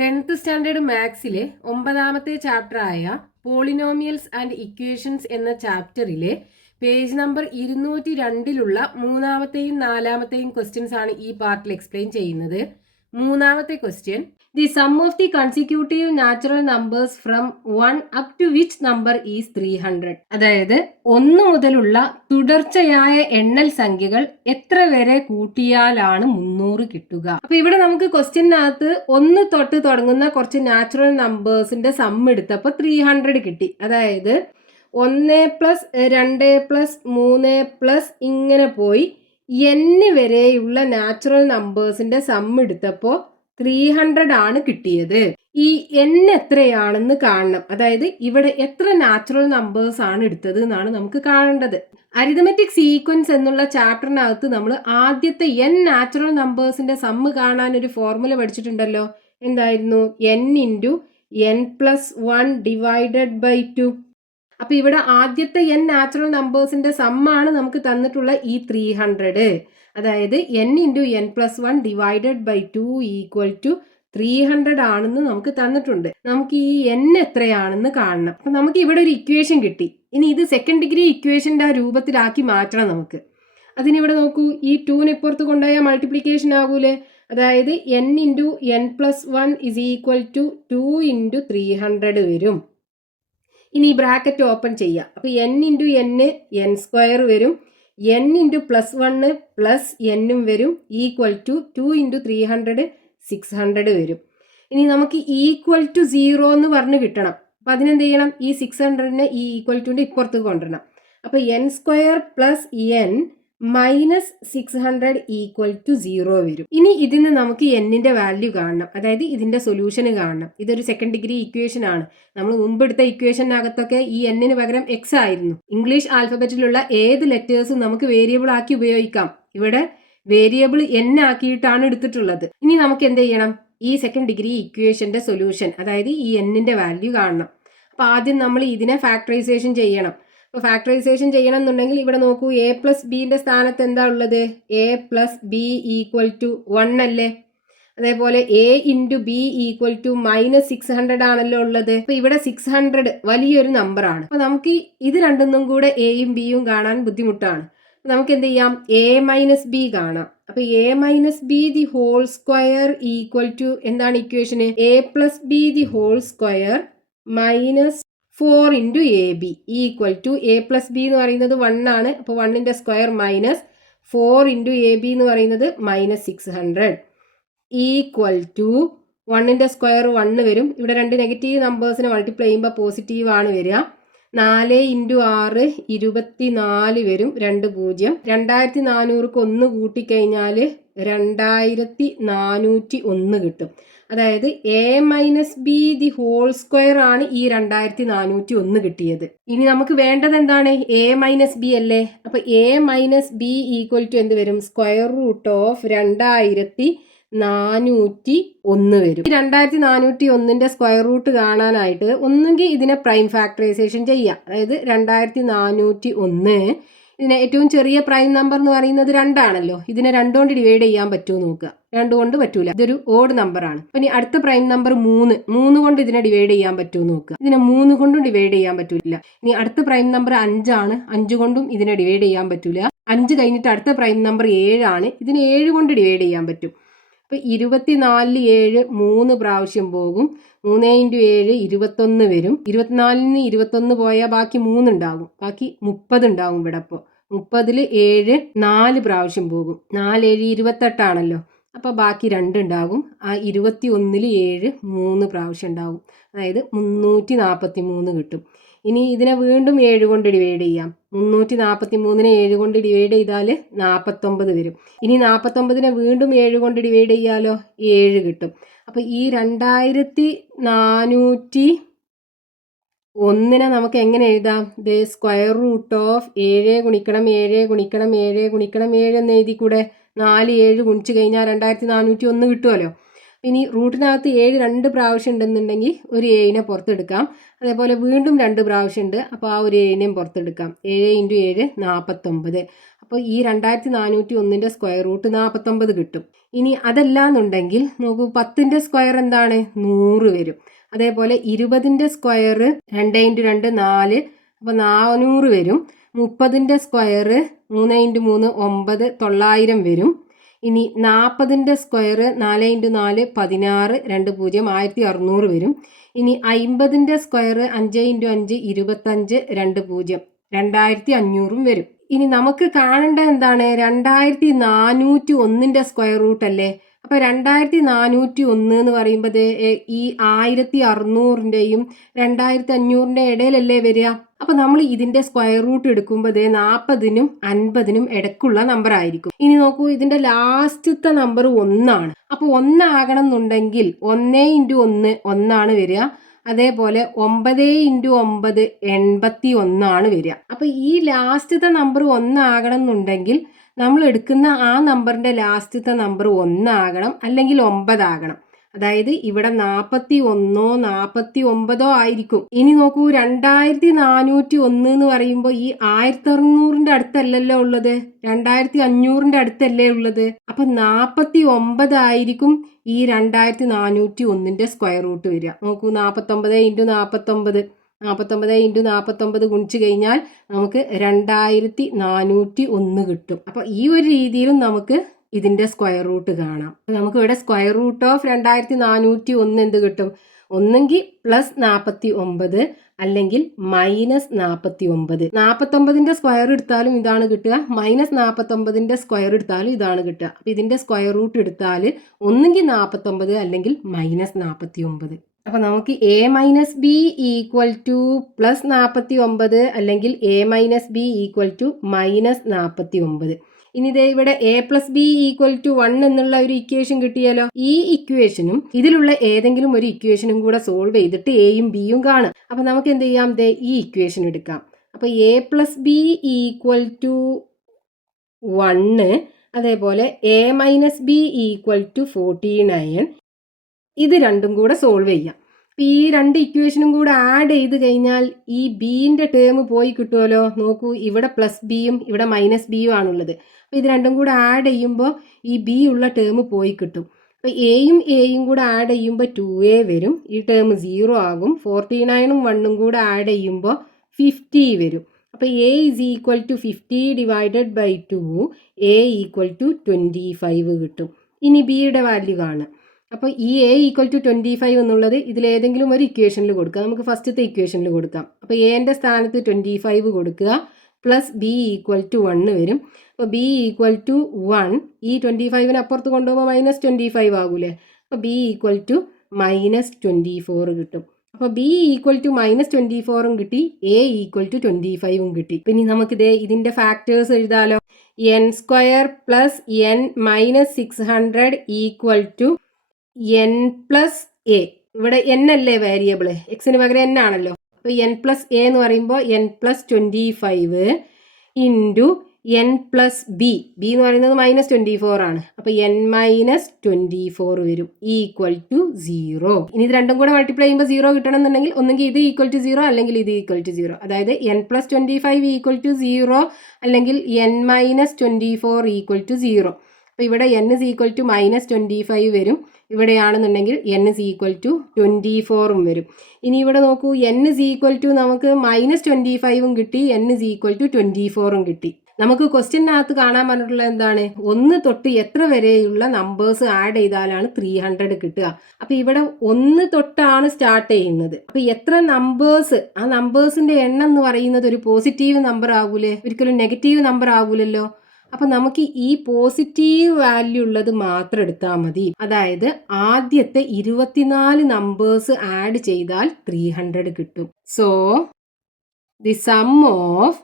10th standard മാത്സിലെ 9ാമത്തെ ചാപ്റ്ററായ പോളിനോമിയൽസ് ആൻഡ് ഇക്വേഷൻസ് എന്ന ചാപ്റ്ററിലെ പേജ് നമ്പർ 202-ലുള്ള 3ാമത്തെയും 4ാമത്തെയും ക്വസ്റ്റ്യൻസ് ആണ് ഈ പാർട്ടിൽ എക്സ്പ്ലെയിൻ ചെയ്യുന്നത്. 3ാമത്തെ question, the sum of the consecutive natural numbers from 1 up to which number is 300. അതായത് 1 മുതലുള്ള തുടർച്ചയായ എണ്ണൽ സംഖ്യകൾ എത്ര വരെ കൂട്ടിയാലാണ് 300 കിട്ടുക. അപ്പൊ ഇവിടെ നമുക്ക് ക്വസ്റ്റ്യനകത്ത് 1 തൊട്ട് തുടങ്ങുന്ന കുറച്ച് നാച്ചുറൽ നമ്പേഴ്സിന്റെ സം എടുത്തപ്പോൾ 300 കിട്ടി. അതായത് 1 പ്ലസ് 2 പ്ലസ് 3 പ്ലസ് ഇങ്ങനെ പോയി n വരെയുള്ള നാച്ചുറൽ നമ്പേഴ്സിന്റെ സം എടുത്തപ്പോൾ 300 ആണ് കിട്ടിയത്. ഈ n എത്രയാണെന്ന് കാണണം. അതായത് ഇവിടെ എത്ര നാച്ചുറൽ നമ്പേഴ്സ് ആണ് എടുത്തത് എന്നാണ് നമുക്ക് കാണേണ്ടത്. അരിതമെറ്റിക് സീക്വൻസ് എന്നുള്ള ചാപ്റ്ററിനകത്ത് നമ്മൾ ആദ്യത്തെ n നാച്ചുറൽ നമ്പേഴ്സിന്റെ സമ്മ് കാണാൻ ഒരു ഫോർമുല പഠിച്ചിട്ടുണ്ടല്ലോ. എന്തായിരുന്നു? n into n plus 1 divided by 2. അപ്പൊ ഇവിടെ ആദ്യത്തെ n നാച്ചുറൽ നമ്പേഴ്സിന്റെ സമ്മാണ് നമുക്ക് തന്നിട്ടുള്ള ഈ 300. അതായത് n into n plus 1 divided by 2 equal to 300 ആണെന്ന് നമുക്ക് തന്നിട്ടുണ്ട്. നമുക്ക് ഈ n എത്രയാണെന്ന് കാണണം. അപ്പൊ നമുക്ക് ഇവിടെ ഒരു ഇക്വേഷൻ കിട്ടി. ഇനി ഇത് സെക്കൻഡ് ഡിഗ്രി ഇക്വേഷന്റെ ആ രൂപത്തിലാക്കി മാറ്റണം നമുക്ക്. അതിനിവിടെ നോക്കൂ, ഈ 2നെ ഇപ്പുറത്ത് കൊണ്ടുപോയാൽ മൾട്ടിപ്ലിക്കേഷൻ ആകൂലേ. അതായത് n into n plus 1 is equal to 2 into 300 വരും. ഇനി ബ്രാക്കറ്റ് ഓപ്പൺ ചെയ്യാം. അപ്പൊ n ഇൻറ്റു n സ്ക്വയർ വരും, n ഇൻറ്റു പ്ലസ് 1 പ്ലസ് എന്നും വരും, ഈക്വൽ ടു 2 ഇൻറ്റു 300 600 വരും. ഇനി നമുക്ക് ഈക്വൽ ടു 0 എന്ന് പറഞ്ഞ് കിട്ടണം. അപ്പൊ അതിനെന്ത് ചെയ്യണം? ഈ 600നെ ഈ ഈക്വൽ ടുന്റെ ഇപ്പുറത്ത് കൊണ്ടുവരണം. അപ്പൊ n square plus n minus 600 equal to 0 വരും. ഇനി ഇതിന് നമുക്ക് എന്നിന്റെ വാല്യൂ കാണണം. അതായത് ഇതിന്റെ സൊല്യൂഷന് കാണണം. ഇതൊരു സെക്കൻഡ് ഡിഗ്രി ഇക്വേഷൻ ആണ്. നമ്മൾ മുമ്പ് എടുത്ത ഇക്വേഷനകത്തൊക്കെ ഈ എന്നിന് പകരം എക്സ് ആയിരുന്നു. ഇംഗ്ലീഷ് ആൽഫബറ്റിലുള്ള ഏത് ലെറ്റേഴ്സും നമുക്ക് വേരിയബിൾ ആക്കി ഉപയോഗിക്കാം. ഇവിടെ വേരിയബിൾ n ആക്കിയിട്ടാണ് എടുത്തിട്ടുള്ളത്. ഇനി നമുക്ക് എന്ത് ചെയ്യണം? ഈ സെക്കൻഡ് ഡിഗ്രി ഇക്വേഷന്റെ സൊല്യൂഷൻ, അതായത് ഈ എന്നിന്റെ വാല്യൂ കാണണം. അപ്പൊ ആദ്യം നമ്മൾ ഇതിനെ ഫാക്ടറൈസേഷൻ ചെയ്യണം. അപ്പോൾ ഫാക്ടറൈസേഷൻ ചെയ്യണം എന്നുണ്ടെങ്കിൽ ഇവിടെ നോക്കൂ, എ പ്ലസ് ബിന്റെ സ്ഥാനത്ത് എന്താ ഉള്ളത്? A plus B equal to 1 അല്ലേ. അതേപോലെ A into B equal to minus 600 ആണല്ലോ ഉള്ളത്. അപ്പൊ ഇവിടെ 600 വലിയൊരു നമ്പർ ആണ്. അപ്പൊ നമുക്ക് ഇത് രണ്ടൊന്നും കൂടെ എയും ബിയും കാണാൻ ബുദ്ധിമുട്ടാണ്. നമുക്ക് എന്ത് ചെയ്യാം? എ മൈനസ് ബി കാണാം. അപ്പൊ A minus B the whole square equal to എന്താണ് equation? A plus B the whole square minus 4 into A B equal to A plus B എന്ന് പറയുന്നത് 1 ആണ്. അപ്പോൾ 1ന്റെ square minus 4 into A B എന്ന് പറയുന്നത് മൈനസ് 600 ഈക്വൽ ടു 1ന്റെ square 1 വരും. ഇവിടെ രണ്ട് നെഗറ്റീവ് നമ്പേഴ്സിനെ മൾട്ടിപ്ലൈ ചെയ്യുമ്പോൾ പോസിറ്റീവ് ആണ് വരിക. 4 ഇൻറ്റു 6 24 വരും. 2 0. 2400ക്ക് 1 കൂട്ടിക്കഴിഞ്ഞാൽ 2401 കിട്ടും. അതായത് A minus B the whole square ആണ് ഈ 2401 കിട്ടിയത്. ഇനി നമുക്ക് വേണ്ടത് എന്താണ്? എ മൈനസ് ബി അല്ലേ. അപ്പൊ A minus B equal to എന്ത് വരും? സ്ക്വയർ റൂട്ട് ഓഫ് 2401 വരും. 2401ന്റെ സ്ക്വയർ റൂട്ട് കാണാനായിട്ട് ഒന്നുകിൽ ഇതിനെ പ്രൈം ഫാക്ടറൈസേഷൻ ചെയ്യാം. അതായത് 2401 ഇതിനെ ഏറ്റവും ചെറിയ പ്രൈം നമ്പർ എന്ന് പറയുന്നത് 2 ആണല്ലോ. ഇതിനെ 2 കൊണ്ട് ഡിവൈഡ് ചെയ്യാൻ പറ്റുമോ നോക്കുക. 2 കൊണ്ട് പറ്റൂല, ഇതൊരു ഓഡ് നമ്പർ ആണ്. ഇനി അടുത്ത പ്രൈം നമ്പർ 3 കൊണ്ട് ഇതിനെ ഡിവൈഡ് ചെയ്യാൻ പറ്റുമോ നോക്കുക. ഇതിനെ 3 കൊണ്ടും ഡിവൈഡ് ചെയ്യാൻ പറ്റൂല. ഇനി അടുത്ത പ്രൈം നമ്പർ 5 ആണ്. 5 കൊണ്ടും ഇതിനെ ഡിവൈഡ് ചെയ്യാൻ പറ്റൂല. 5 കഴിഞ്ഞിട്ട് അടുത്ത പ്രൈം നമ്പർ 7 ആണ്. ഇതിനെ 7 കൊണ്ട് ഡിവൈഡ് ചെയ്യാൻ പറ്റും. അപ്പൊ 24 7 3 പ്രാവശ്യം പോകും. 3 ഇൻറ്റു 7 21 വരും. 24-ന് 21 പോയാൽ ബാക്കി 3 ഉണ്ടാകും. ബാക്കി 30 ഉണ്ടാകും. ഇവിടെ അപ്പോൾ 30-ൽ 7 4 പ്രാവശ്യം പോകും. 4 7 28 ആണല്ലോ. അപ്പോൾ ബാക്കി 2 ഉണ്ടാകും. ആ 21-ൽ 7 3 പ്രാവശ്യം ഉണ്ടാകും. അതായത് 343 കിട്ടും. ഇനി ഇതിനെ വീണ്ടും 7 കൊണ്ട് ഡിവൈഡ് ചെയ്യാം. 343നെ 7 കൊണ്ട് ഡിവൈഡ് ചെയ്താൽ 49 വരും. ഇനി 49നെ വീണ്ടും 7 കൊണ്ട് ഡിവൈഡ് ചെയ്യാലോ, 7 കിട്ടും. അപ്പൊ ഈ 2401നെ നമുക്ക് എങ്ങനെ എഴുതാം? ദ സ്ക്വയർ റൂട്ട് ഓഫ് 7 ഗുണിക്കണം 7 ഗുണിക്കണം 7 ഗുണിക്കണം 7 എന്ന് എഴുതി കൂടെ. 4 7 ഗുണിച്ച് കഴിഞ്ഞാൽ 2401 കിട്ടുമല്ലോ. ഇനി റൂട്ടിനകത്ത് 7 2 പ്രാവശ്യം ഉണ്ടെന്നുണ്ടെങ്കിൽ ഒരു 7നെ പുറത്തെടുക്കാം. അതേപോലെ വീണ്ടും 2 പ്രാവശ്യം ഉണ്ട്. അപ്പോൾ ആ ഒരു 7നെയും പുറത്തെടുക്കാം. 7 ഇൻറ്റു 7 49. അപ്പോൾ ഈ 2401 സ്ക്വയർ റൂട്ട് 49 കിട്ടും. ഇനി അതല്ലാന്നുണ്ടെങ്കിൽ നോക്കൂ, 10 സ്ക്വയർ എന്താണ് 100 വരും. അതേപോലെ 20 സ്ക്വയർ 2 × 2 4, അപ്പോൾ 400 വരും. 30 സ്ക്വയർ 3 × 3 9 900 വരും. ഇനി 40 സ്ക്വയർ 4 × 4 16 2 0 1600 വരും. ഇനി 50 സ്ക്വയർ 5 × 5 25 2 0 2500 വരും. ഇനി നമുക്ക് കാണേണ്ടത് എന്താണ്, 2401 സ്ക്വയർ റൂട്ട് അല്ലേ. അപ്പോൾ 2401 എന്ന് പറയുമ്പോൾ ഈ 1600-ൻ്റെയും 2500-ൻ്റെ ഇടയിലല്ലേ വരിക. അപ്പോൾ നമ്മൾ ഇതിന്റെ സ്ക്വയർ റൂട്ട് എടുക്കുമ്പോൾ 40-നും 50-നും ഇടയ്ക്കുള്ള നമ്പർ ആയിരിക്കും. ഇനി നോക്കൂ, ഇതിന്റെ ലാസ്റ്റത്തെ നമ്പർ 1 ആണ്. അപ്പോൾ 1 ആകണം എന്നുണ്ടെങ്കിൽ 1 × 1 1 വരിക. അതേപോലെ 9 × 9 81 ആണ് വരിക. അപ്പോൾ ഈ ലാസ്റ്റത്തെ നമ്പർ 1 ആകണം എന്നുണ്ടെങ്കിൽ നമ്മൾ എടുക്കുന്ന ആ നമ്പറിന്റെ ലാസ്റ്റത്തെ നമ്പർ 1 ആകണം, അല്ലെങ്കിൽ 9 ആകണം. അതായത് ഇവിടെ 41 49 ആയിരിക്കും. ഇനി നോക്കൂ, 2401 എന്ന് പറയുമ്പോൾ ഈ 1600-ന്റെ അടുത്തല്ലല്ലോ ഉള്ളത്, 2500-ന്റെ അടുത്തല്ലേ ഉള്ളത്. അപ്പൊ 49 ആയിരിക്കും ഈ 2401-ന്റെ സ്ക്വയർ റൂട്ട് വരിക. നോക്കൂ, 49 × 49 49 × 49 ഗുണിച്ചു കഴിഞ്ഞാൽ നമുക്ക് 2401 കിട്ടും. അപ്പൊ ഈ ഒരു രീതിയിലും നമുക്ക് ഇതിന്റെ സ്ക്വയർ റൂട്ട് കാണാം. നമുക്ക് ഇവിടെ സ്ക്വയർ റൂട്ട് ഓഫ് 2401 എന്ത് കിട്ടും, ഒന്നെങ്കിൽ +49 അല്ലെങ്കിൽ -49. 49-ന്റെ സ്ക്വയർ എടുത്താലും ഇതാണ് കിട്ടുക, -49-ന്റെ സ്ക്വയർ എടുത്താലും ഇതാണ് കിട്ടുക. അപ്പൊ ഇതിന്റെ സ്ക്വയർ റൂട്ട് എടുത്താൽ ഒന്നെങ്കിൽ 49 അല്ലെങ്കിൽ -49. അപ്പൊ നമുക്ക് a - b = +49 അല്ലെങ്കിൽ a - b = -49. ഇനി ഇതേ ഇവിടെ a + b = 1 എന്നുള്ള ഒരു ഇക്വേഷൻ കിട്ടിയാലോ. ഈ ഇക്വേഷനും ഇതിലുള്ള ഏതെങ്കിലും ഒരു ഇക്വേഷനും കൂടെ സോൾവ് ചെയ്തിട്ട് എയും ബിയും കാണും. അപ്പൊ നമുക്ക് എന്ത് ചെയ്യാം, ഈ ഇക്വേഷൻ എടുക്കാം. അപ്പൊ a + b = 1, അതേപോലെ a - b = 49. ഇത് രണ്ടും കൂടെ സോൾവ് ചെയ്യാം. ഈ രണ്ട് ഇക്വേഷനും കൂടെ ആഡ് ചെയ്ത് കഴിഞ്ഞാൽ ഈ ബിന്റെ ടേം പോയി കിട്ടുമല്ലോ. നോക്കൂ, ഇവിടെ +bയും ഇവിടെ -bയും ആണുള്ളത്. അപ്പോൾ ഇത് രണ്ടും കൂടെ ആഡ് ചെയ്യുമ്പോൾ ഈ ബി ഉള്ള ടേം പോയി കിട്ടും. അപ്പോൾ എയും കൂടെ ആഡ് ചെയ്യുമ്പോൾ 2a വരും. ഈ ടേം 0 ആകും. 49ഉം 1ഉം കൂടെ ആഡ് ചെയ്യുമ്പോൾ 50 വരും. അപ്പോൾ a = 50 / 2, a = 25 കിട്ടും. ഇനി ബിയുടെ വാല്യൂ കാണാം. അപ്പോൾ ഈ a = 25 എന്നുള്ളത് ഇതിലേതെങ്കിലും ഒരു ഇക്വേഷനിൽ കൊടുക്കുക. നമുക്ക് ഫസ്റ്റത്തെ ഇക്വേഷനിൽ കൊടുക്കാം. അപ്പോൾ എന്റെ സ്ഥാനത്ത് 25 കൊടുക്കുക, +b = 1 വരും. അപ്പോൾ b = 1, ഈ 25ന് അപ്പുറത്ത് കൊണ്ടുപോകുമ്പോൾ -25 ആകൂലേ. അപ്പോൾ b = -24 കിട്ടും. അപ്പോൾ b = -24ഉം കിട്ടി, a = 25ഉം കിട്ടി. പിന്നെ നമുക്കിത് ഇതിന്റെ factors എഴുതാലോ. n² + n - 600 = n + a. ഇവിടെ n അല്ലേ വേരിയബിൾ, എക്സിന് പകരം n ആണല്ലോ. അപ്പോൾ n + a എന്ന് പറയുമ്പോൾ n + 25 into n + b. b എന്ന് പറയുന്നത് -24 ആണ്. അപ്പോൾ n - 24 വരും, = 0. ഇനി ഇത് രണ്ടും കൂടെ മൾട്ടിപ്ലൈ ചെയ്യുമ്പോൾ 0 കിട്ടണം എന്നുണ്ടെങ്കിൽ ഒന്നെങ്കിൽ ഇത് = 0 അല്ലെങ്കിൽ ഇത് = 0. അതായത് n + 25 = 0 അല്ലെങ്കിൽ n - 24 = 0. അപ്പോൾ ഇവിടെ n = -25 വരും. ഇവിടെയാണെന്നുണ്ടെങ്കിൽ n = 24ഉം വരും. ഇനി ഇവിടെ നോക്കൂ, n = നമുക്ക് -25ഉം കിട്ടി, n = 24ഉം കിട്ടി. നമുക്ക് ക്വസ്റ്റ്യനകത്ത് കാണാൻ പറഞ്ഞിട്ടുള്ളത് എന്താണ്, 1 തൊട്ട് എത്ര വരെയുള്ള നമ്പേഴ്സ് ആഡ് ചെയ്താലാണ് 300 കിട്ടുക. അപ്പൊ ഇവിടെ 1 തൊട്ടാണ് സ്റ്റാർട്ട് ചെയ്യുന്നത്. അപ്പൊ എത്ര നമ്പേഴ്സ്, ആ നമ്പേഴ്സിന്റെ എണ്ണം എന്ന് പറയുന്നത് ഒരു പോസിറ്റീവ് നമ്പർ ആകൂലേ, ഒരിക്കലും നെഗറ്റീവ് നമ്പർ ആകൂലല്ലോ. അപ്പൊ നമുക്ക് ഈ പോസിറ്റീവ് വാല്യൂ ഉള്ളത് മാത്രം എടുത്താൽ മതി. അതായത് ആദ്യത്തെ 24 നമ്പേഴ്സ് ആഡ് ചെയ്താൽ 300 കിട്ടും. So the sum of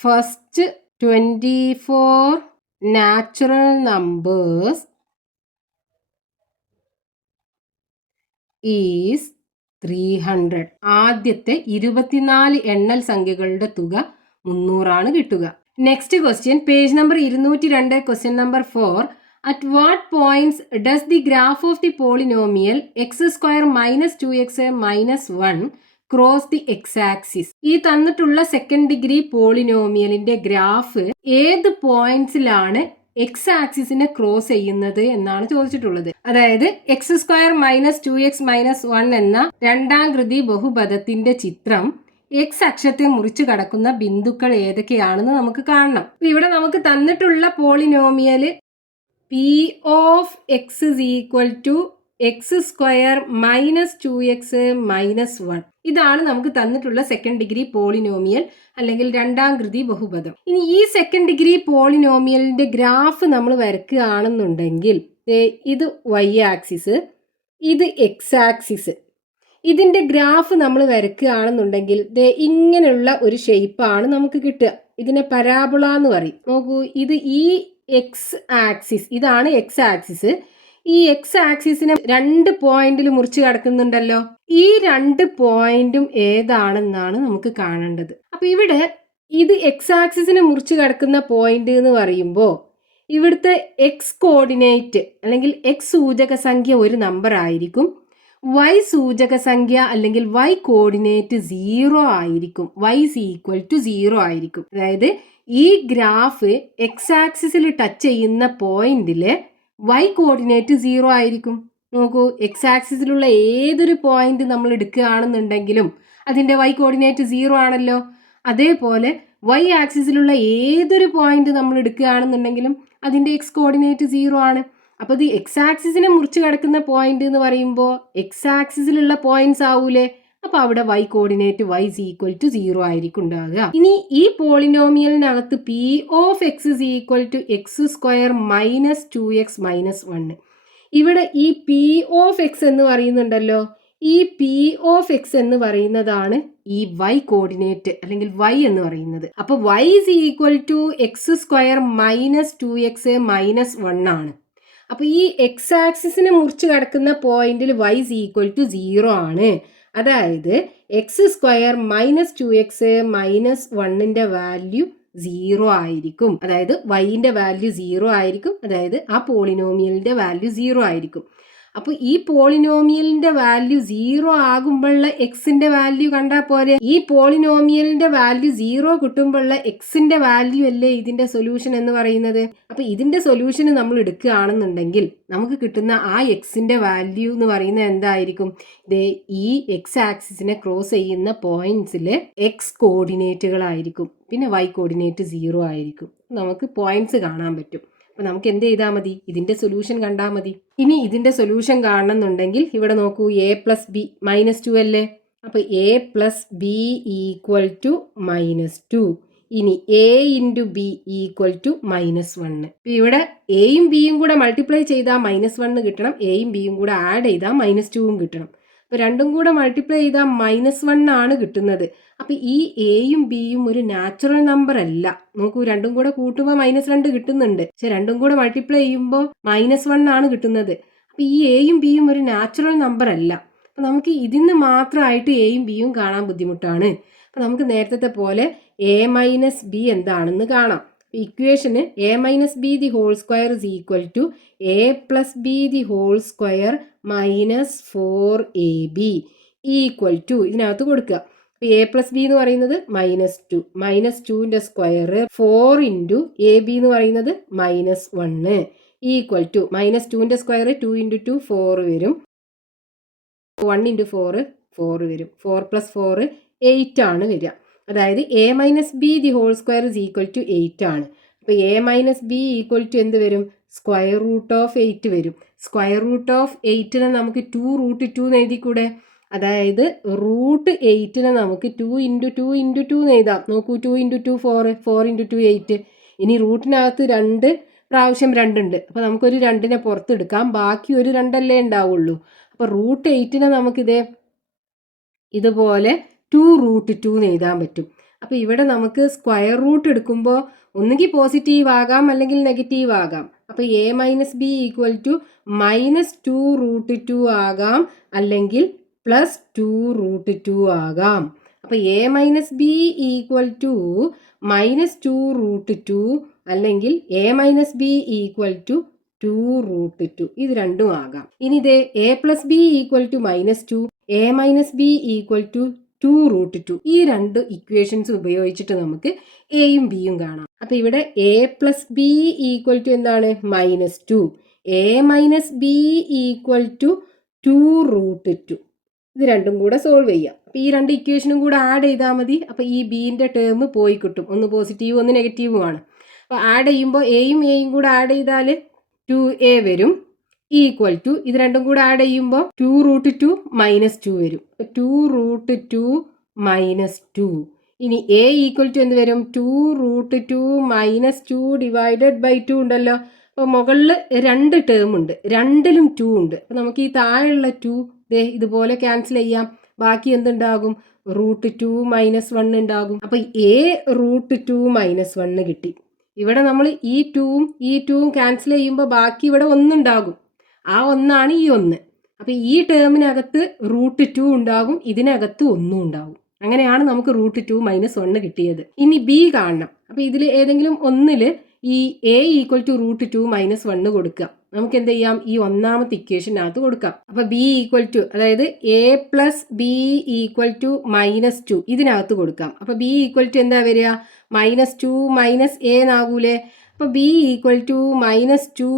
first 24 natural numbers is 300. ആദ്യത്തെ 24 എണ്ണൽ സംഖ്യകളുടെ തുക 300 ആണ് കിട്ടുക. Next question, page number 202, question number 4. At what points does the graph of the polynomial x² - 2x - 1 cross the X axis. ഈ തന്നിട്ടുള്ള സെക്കൻഡ് ഡിഗ്രി പോളിനോമിയലിന്റെ graph ഏത് പോയിന്റ്സിലാണ് എക്സ് ആക്സിസിനെ ക്രോസ് ചെയ്യുന്നത് എന്നാണ് ചോദിച്ചിട്ടുള്ളത്. അതായത് X square minus 2x minus 1 എന്ന രണ്ടാം കൃതി ബഹുപദത്തിന്റെ ചിത്രം എക്സ് അക്ഷത്തെ മുറിച്ചു കടക്കുന്ന ബിന്ദുക്കൾ ഏതൊക്കെയാണെന്ന് നമുക്ക് കാണണം. ഇവിടെ നമുക്ക് തന്നിട്ടുള്ള polynomial P of X is equal to X square minus 2x minus 1. ഇതാണ് നമുക്ക് തന്നിട്ടുള്ള സെക്കൻഡ് ഡിഗ്രി പോളിനോമിയൽ അല്ലെങ്കിൽ രണ്ടാം കൃതി ബഹുപദം. ഇനി ഈ സെക്കൻഡ് ഡിഗ്രി പോളിനോമിയലിന്റെ ഗ്രാഫ് നമ്മൾ വരയ്ക്കുകയാണെന്നുണ്ടെങ്കിൽ ഇത് y ആക്സിസ്, ഇത് x ആക്സിസ്, ഇതിന്റെ ഗ്രാഫ് നമ്മൾ വരയ്ക്കുകയാണെന്നുണ്ടെങ്കിൽ ഇങ്ങനെയുള്ള ഒരു ഷേപ്പാണ് നമുക്ക് കിട്ടുക. ഇതിനെ പരാബോള എന്ന് പറയും. നോക്കൂ, ഇത് ഈ എക്സ് ആക്സിസ്, ഇതാണ് എക്സ് ആക്സിസ്. ഈ എക്സ് ആക്സിസിനെ 2 പോയിന്റിൽ മുറിച്ച് കടക്കുന്നുണ്ടല്ലോ. ഈ 2 പോയിന്റും ഏതാണെന്നാണ് നമുക്ക് കാണേണ്ടത്. അപ്പൊ ഇവിടെ ഇത് എക്സ് ആക്സിസിനെ മുറിച്ച് കടക്കുന്ന പോയിന്റ് എന്ന് പറയുമ്പോൾ ഇവിടുത്തെ എക്സ് കോർഡിനേറ്റ് അല്ലെങ്കിൽ എക്സ് സൂചക സംഖ്യ ഒരു നമ്പർ ആയിരിക്കും, y സൂചക സംഖ്യ അല്ലെങ്കിൽ y കോർഡിനേറ്റ് 0 ആയിരിക്കും. y is equal to 0 ആയിരിക്കും. അതായത് ഈ ഗ്രാഫ് എക്സ് ആക്സിസിൽ ടച്ച് ചെയ്യുന്ന പോയിന്റില് y കോർഡിനേറ്റ് 0 ആയിരിക്കും. നോക്കൂ, എക്സ് ആക്സിസിലുള്ള ഏതൊരു പോയിന്റ് നമ്മൾ എടുക്കുകയാണെന്നുണ്ടെങ്കിലും അതിന്റെ y കോർഡിനേറ്റ് 0 ആണല്ലോ. അതേപോലെ y ആക്സിസിലുള്ള ഏതൊരു പോയിന്റ് നമ്മൾ എടുക്കുകയാണെന്നുണ്ടെങ്കിലും അതിന്റെ എക്സ് കോർഡിനേറ്റ് 0 ആണ്. അപ്പൊ ഇത് എക്സ് ആക്സിസിനെ മുറിച്ച് കിടക്കുന്ന പോയിന്റ് എന്ന് പറയുമ്പോൾ എക്സ് ആക്സിസിലുള്ള പോയിന്റ്സ് ആവൂലേ. അപ്പൊ അവിടെ y coordinate y is equal to 0 ആയിരിക്കും ഉണ്ടാകുക. ഇനി ഈ പോളിനോമിയലിനകത്ത് P of X is equal to X square minus 2x minus 1. ഇവിടെ ഈ പി ഓഫ് എക്സ് എന്ന് പറയുന്നുണ്ടല്ലോ, ഈ പി ഓഫ് എക്സ് എന്ന് പറയുന്നതാണ് ഈ y കോർഡിനേറ്റ് അല്ലെങ്കിൽ y എന്ന് പറയുന്നത്. അപ്പൊ y is equal to X square minus 2x minus 1 ആണ്. അപ്പൊ ഈ എക്സ് ആക്സിസിനെ മുറിച്ച് കിടക്കുന്ന പോയിന്റിൽ y is equal to 0 ആണ്. അതായത് X square minus 2x minus 1ന്റെ വാല്യൂ 0 ആയിരിക്കും. അതായത് yന്റെ വാല്യൂ 0 ആയിരിക്കും. അതായത് ആ പോളിനോമിയലിന്റെ വാല്യൂ 0 ആയിരിക്കും. അപ്പൊ ഈ പോളിനോമിയലിന്റെ വാല്യൂ 0 ആകുമ്പോഴുള്ള എക്സിന്റെ വാല്യൂ കണ്ടാൽ പോലെ ഈ പോളിനോമിയലിന്റെ വാല്യൂ 0 കിട്ടുമ്പോഴുള്ള എക്സിന്റെ വാല്യൂ അല്ലേ ഇതിന്റെ സൊല്യൂഷൻ എന്ന് പറയുന്നത്. അപ്പൊ ഇതിന്റെ സൊല്യൂഷൻ നമ്മൾ എടുക്കുകയാണെന്നുണ്ടെങ്കിൽ നമുക്ക് കിട്ടുന്ന ആ എക്സിന്റെ വാല്യൂ എന്ന് പറയുന്നത് എന്തായിരിക്കും? ഈ എക്സ് ആക്സിസിനെ ക്രോസ് ചെയ്യുന്ന പോയിന്റ്സിലെ എക്സ് കോർഡിനേറ്റുകളായിരിക്കും. പിന്നെ y കോർഡിനേറ്റ് 0 ആയിരിക്കും. നമുക്ക് പോയിന്റ്സ് കാണാൻ പറ്റും. അപ്പൊ നമുക്ക് എന്ത് ചെയ്താൽ മതി? ഇതിന്റെ സൊല്യൂഷൻ കണ്ടാൽ മതി. ഇനി ഇതിന്റെ സൊല്യൂഷൻ കാണണമെന്നുണ്ടെങ്കിൽ ഇവിടെ നോക്കൂ, a പ്ലസ് ബി മൈനസ് 2 അല്ലേ. അപ്പൊ a plus B equal to minus 2. ഇനി a into B equal to minus 1. ഇവിടെ എയും ബിയും കൂടെ മൾട്ടിപ്ലൈ ചെയ്താൽ മൈനസ് 1 കിട്ടണം, എയും ബിയും കൂടെ ആഡ് ചെയ്താൽ മൈനസ് 2 കിട്ടണം. അപ്പൊ രണ്ടും കൂടെ മൾട്ടിപ്ലൈ ചെയ്താൽ മൈനസ് 1 ആണ് കിട്ടുന്നത്. അപ്പൊ ഈ എയും ബിയും ഒരു നാച്ചുറൽ നമ്പർ അല്ല. നോക്കൂ, രണ്ടും കൂടെ കൂട്ടുമ്പോൾ മൈനസ് 2 കിട്ടുന്നുണ്ട്, പക്ഷെ രണ്ടും കൂടെ മൾട്ടിപ്ലൈ ചെയ്യുമ്പോൾ മൈനസ് 1 ആണ് കിട്ടുന്നത്. അപ്പൊ ഈ എയും ബിയും ഒരു നാച്ചുറൽ നമ്പർ അല്ല. അപ്പൊ നമുക്ക് ഇതിന്ന് മാത്രമായിട്ട് എയും ബിയും കാണാൻ ബുദ്ധിമുട്ടാണ്. അപ്പൊ നമുക്ക് നേരത്തെ പോലെ എ മൈനസ് ബി എന്താണെന്ന് കാണാം. Equation A minus B the whole square is equal to A plus B the whole square minus 4ab equal to ഇതിനകത്ത് കൊടുക്കുക. എ പ്ലസ് ബി എന്ന് പറയുന്നത് മൈനസ് 2, മൈനസ് 2ന്റെ സ്ക്വയർ 4 ഇൻറ്റു എ ബി എന്ന് പറയുന്നത് മൈനസ് 1 ഈക്വൽ ടു മൈനസ് 2ന്റെ സ്ക്വയർ 2 ഇൻറ്റു 2 4 വരും, 1 ഇൻറ്റു 4 4 വരും, 4 പ്ലസ് 4 8 ആണ് വരിക. അതായത് A minus B the whole square is equal to 8 ആണ്. അപ്പോൾ A minus B equal to എന്ത് വരും? സ്ക്വയർ റൂട്ട് ഓഫ് 8 വരും. സ്ക്വയർ റൂട്ട് ഓഫ് 8നെ നമുക്ക് 2 റൂട്ട് 2 എന്ന് എഴുതിക്കൂടെ? അതായത് റൂട്ട് 8നെ നമുക്ക് 2 ഇൻറ്റു 2 ഇൻറ്റു 2 എന്ന് എഴുതാം. നോക്കൂ, 2 ഇൻറ്റു 2 4, 4 ഇൻറ്റു 2 8. ഇനി റൂട്ടിനകത്ത് 2 പ്രാവശ്യം 2 ഉണ്ട്. അപ്പോൾ നമുക്കൊരു 2നെ പുറത്തെടുക്കാം, ബാക്കി ഒരു 2 അല്ലേ ഉണ്ടാവുള്ളൂ. അപ്പോൾ റൂട്ട് 8നെ നമുക്കിതേ ഇതുപോലെ 2 റൂട്ട് 2 എന്ന് എഴുതാൻ പറ്റും. അപ്പോൾ ഇവിടെ നമുക്ക് സ്ക്വയർ റൂട്ട് എടുക്കുമ്പോൾ ഒന്നുകിൽ പോസിറ്റീവ് ആകാം അല്ലെങ്കിൽ നെഗറ്റീവ് ആകാം. അപ്പോൾ A minus B equal to minus 2 root 2 ആകാം, അല്ലെങ്കിൽ പ്ലസ് 2 റൂട്ട് 2 ആകാം. അപ്പോൾ A minus B equal to minus 2 root 2 അല്ലെങ്കിൽ A minus B equal to 2 root 2, ഇത് രണ്ടും ആകാം. ഇനി ഇതേ A plus B equal to minus 2, A minus B equal to 2√2. ഈ രണ്ട് ഇക്വേഷൻസ് ഉപയോഗിച്ചിട്ട് നമുക്ക് എയും ബിയും കാണാം. അപ്പൊ ഇവിടെ a plus B equal to എന്താണ്? -2. a minus B equal to 2√2. ഇത് രണ്ടും കൂടെ സോൾവ് ചെയ്യാം. അപ്പൊ ഈ രണ്ട് ഇക്വേഷനും കൂടെ ആഡ് ചെയ്താൽ മതി. അപ്പൊ ഈ ബിന്റെ ടേം പോയി കിട്ടും. ഒന്ന് പോസിറ്റീവും ഒന്ന് നെഗറ്റീവുമാണ്. അപ്പൊ ആഡ് ചെയ്യുമ്പോൾ എയും കൂടെ ആഡ് ചെയ്താൽ 2a വരും. ഈക്വൽ ടു ഇത് രണ്ടും കൂടെ ആഡ് ചെയ്യുമ്പോൾ 2√2 -2 വരും. 2√2 -2. ഇനി a ഈക്വൽ ടു എന്ത് വരും? 2√2 -2 ഡിവൈഡഡ് ബൈ 2 ഉണ്ടല്ലോ. അപ്പോൾ മുകളിൽ രണ്ട് ടേം ഉണ്ട്, രണ്ടിലും 2 ഉണ്ട്. അപ്പോൾ നമുക്ക് ഈ താഴെയുള്ള 2 ഇതുപോലെ ക്യാൻസൽ ചെയ്യാം. ബാക്കി എന്തുണ്ടാകും? √2 -1 ഉണ്ടാകും. അപ്പോൾ a√2 -1 കിട്ടി. ഇവിടെ നമ്മൾ ഈ 2ഉം ക്യാൻസൽ ചെയ്യുമ്പോൾ ബാക്കി ഇവിടെ 1 ഉണ്ടാകും. ആ 1 ഈ 1. അപ്പോൾ ഈ ടേമിനകത്ത് √2 ഉണ്ടാകും, ഇതിനകത്ത് 1 ഉണ്ടാകും. അങ്ങനെയാണ് നമുക്ക് √2 -1 കിട്ടിയത്. ഇനി ബി കാണണം. അപ്പോൾ ഇതിൽ ഏതെങ്കിലും ഒന്നിൽ ഈ a ഈക്വൽ ടു √2 -1 കൊടുക്കുക. നമുക്ക് എന്ത് ചെയ്യാം? ഈ ഒന്നാമത്തെ ഇക്വേഷനകത്ത് കൊടുക്കാം. അപ്പൊ b ഈക്വൽ ടു, അതായത് a plus B equal to -2 ഇതിനകത്ത് കൊടുക്കാം. അപ്പൊ b ഈക്വൽ ടു എന്താ വരിക? -2 - a എന്നാകൂലേ? അപ്പൊ b ഈക്വൽ ടു -2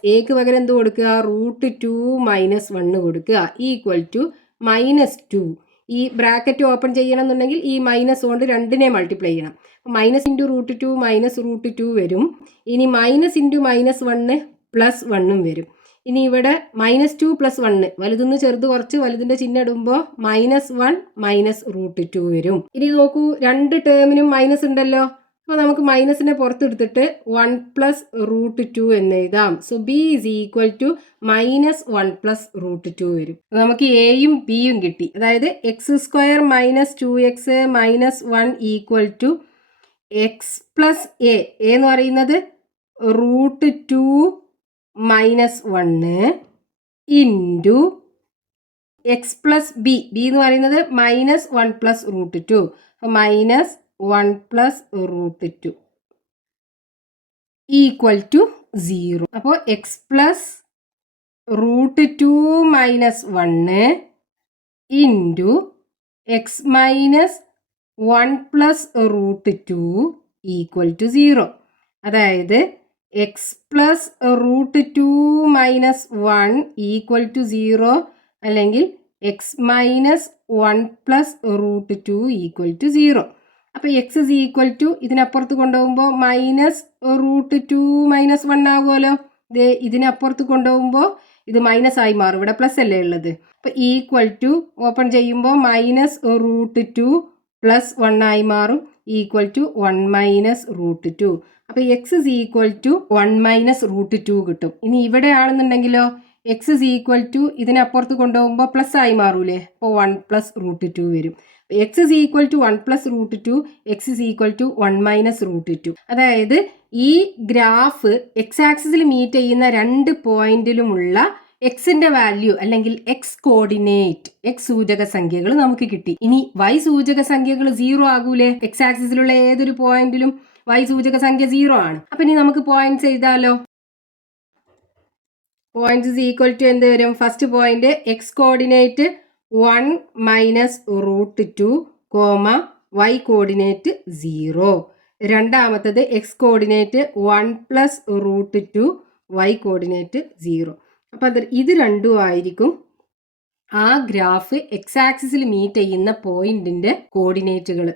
- aക്ക് പകരം എന്ത് കൊടുക്കുക? √2 -1 കൊടുക്കുക. Equal to -2. ഈ ബ്രാക്കറ്റ് ഓപ്പൺ ചെയ്യണം എന്നുണ്ടെങ്കിൽ ഈ മൈനസ് കൊണ്ട് രണ്ടിനെ മൾട്ടിപ്ലൈ ചെയ്യണം. -√2 -√2 വരും. ഇനി -1 +1 വരും. ഇനി ഇവിടെ -2 + 1, വലുതിന്ന് ചെറുത് കുറച്ച് വലുതിന്റെ ചിഹ്നം ഇടുമ്പോൾ -1 -√2 വരും. ഇനി നോക്കൂ, രണ്ട് ടേമിനും മൈനസ് ഉണ്ടല്ലോ. അപ്പോൾ നമുക്ക് മൈനസിനെ പുറത്തെടുത്തിട്ട് 1 + √2 എന്ന് എഴുതാം. So b is equal to -1 + √2 വരും. നമുക്ക് എയും ബിയും കിട്ടി. അതായത് x² - 2x - 1 equal to x + a എന്ന് പറയുന്നത് √2 -1 ഇൻറ്റു x + b എന്ന് പറയുന്നത് -1 + √2. -1 + √2 ഈക്വൽ ടു 0. അപ്പോൾ x + √2 -1 into x - 1 + √2 equal to 0. അതായത് x + √2 -1 ഈക്വൽ ടു 0, അല്ലെങ്കിൽ x - 1 + √2 ഈക്വൽ ടു 0. അപ്പോൾ x is equal to ഇതിനപ്പുറത്ത് കൊണ്ടുപോകുമ്പോൾ -√2 -1 ആകുമല്ലോ. ഇതിനപ്പുറത്ത് കൊണ്ടുപോകുമ്പോൾ ഇത് മൈനസ് ആയി മാറും. ഇവിടെ പ്ലസ് അല്ലേ ഉള്ളത്. അപ്പോൾ ഈക്വൽ ടു ഓപ്പൺ ചെയ്യുമ്പോൾ -√2 +1 ആയി മാറും. Equal to 1 - √2. അപ്പോൾ x is equal to 1 - √2 കിട്ടും. ഇനി ഇവിടെ ആണെന്നുണ്ടെങ്കിലോ x is equal to ഇതിനപ്പുറത്ത് കൊണ്ടുപോകുമ്പോൾ പ്ലസ് ആയി മാറൂലേ. അപ്പോൾ 1 + √2 വരും. x is equal to 1 + √2, x is equal to 1 - √2. അതായത് ഈ ഗ്രാഫ് x ആക്സിസിൽ മീറ്റ് ചെയ്യുന്ന രണ്ട് പോയിന്റിലുമുള്ള എക്സിന്റെ വാല്യൂ അല്ലെങ്കിൽ x കോർഡിനേറ്റ്, x സൂചക സംഖ്യകൾ നമുക്ക് കിട്ടി. ഇനി y സൂചക സംഖ്യകൾ 0 ആകൂലേ? x ആക്സിസിലുള്ള ഏതൊരു പോയിന്റിലും y സൂചക സംഖ്യ 0 ആണ്. അപ്പൊ ഇനി നമുക്ക് പോയിന്റ്സ് എഴുതാലോ. പോയിന്റ്സ് is equal to എന്ത് വരും? First point x coordinate 1 - √2, y coordinate 0. രണ്ടാമത്തത് x കോർഡിനേറ്റ് 1 + √2, y കോർഡിനേറ്റ് 0. അപ്പം ഇത് രണ്ടും ആയിരിക്കും ആ ഗ്രാഫ് x ആക്സിസിൽ മീറ്റ് ചെയ്യുന്ന പോയിന്റിന്റെ കോർഡിനേറ്റുകൾ.